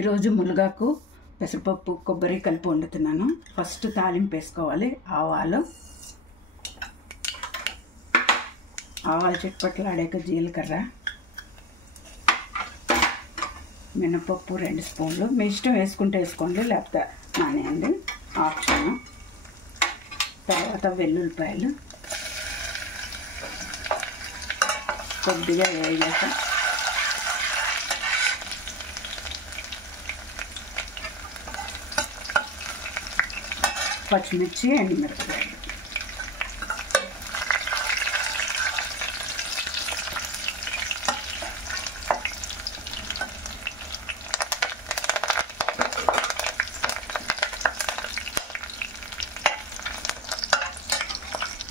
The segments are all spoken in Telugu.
ఈరోజు మునగాకు పెసరపప్పు కొబ్బరి కలిపి వండుతున్నాను. ఫస్ట్ తాలింపు వేసుకోవాలి. ఆవాలు చిట్పట్లాడాక జీలకర్ర, మినపప్పు 2 స్పూన్లు. మీ ఇష్టం వేసుకుంటే వేసుకోండి, లేకపోతే మానేయండి, ఆప్షన్. తర్వాత వెల్లుల్లిపాయలు కొద్దిగా వేయాక పచ్చిమిర్చి, ఎండుమిరపకాయలు.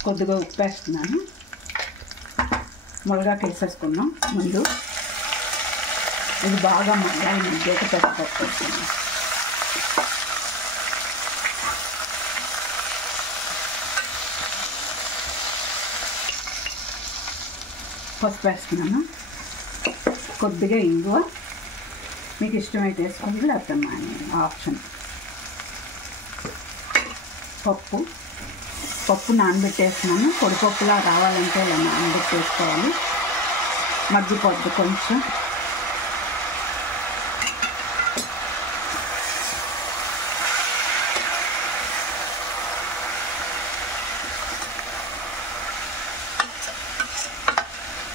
కొద్దిగా ఉప్పు వేస్తున్నాను. మునగాకు వేసేసుకున్నాం ముందు. ఇది బాగా మగ్గాలి. మగ్గేట పెసరపప్పు వేసుకున్నాం. పసుపు వేస్తున్నాను. కొద్దిగా ఇంగువ, మీకు ఇష్టమైతే వేసుకోండి, లేకపోతే మానేయండి, ఆప్షన్. పప్పు నానబెట్టేస్తున్నాను. పొడిపప్పులా రావాలంటే ఇలా నానబెట్టేసుకోవాలి. మగ్గిపోద్ది కొంచెం.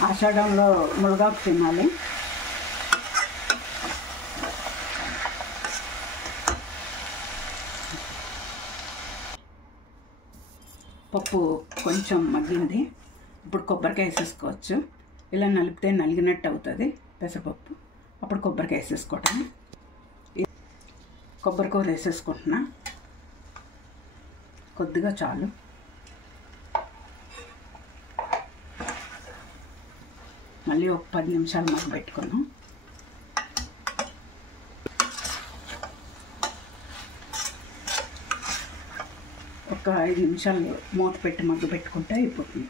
ఆషాఢంలో మునగాకు తినాలి. పప్పు కొంచెం మగ్గింది. ఇప్పుడు కొబ్బరికాయ వేసేసుకోవచ్చు. ఇలా నలిపితే నలిగినట్టు అవుతుంది పెసరపప్పు. అప్పుడు కొబ్బరికాయ వేసేసుకోవటం. కొబ్బరికూర వేసేసుకుంటున్నా. కొద్దిగా చాలు. మళ్ళీ ఒక 10 నిమిషాలు మగ్గబెట్టుకున్నాం. ఒక 5 నిమిషాలు మూత పెట్టి మగ్గబెట్టుకుంటే అయిపోతుంది.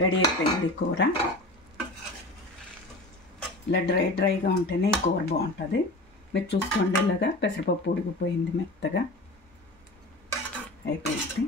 రెడీ అయిపోయింది కూర. ఇలా డ్రైగా ఉంటేనే ఈ కూర బాగుంటుంది. మీరు చూసుకోండి, ఇలాగా పెసరపప్పు ఉడికిపోయింది, మెత్తగా అయిపోయింది.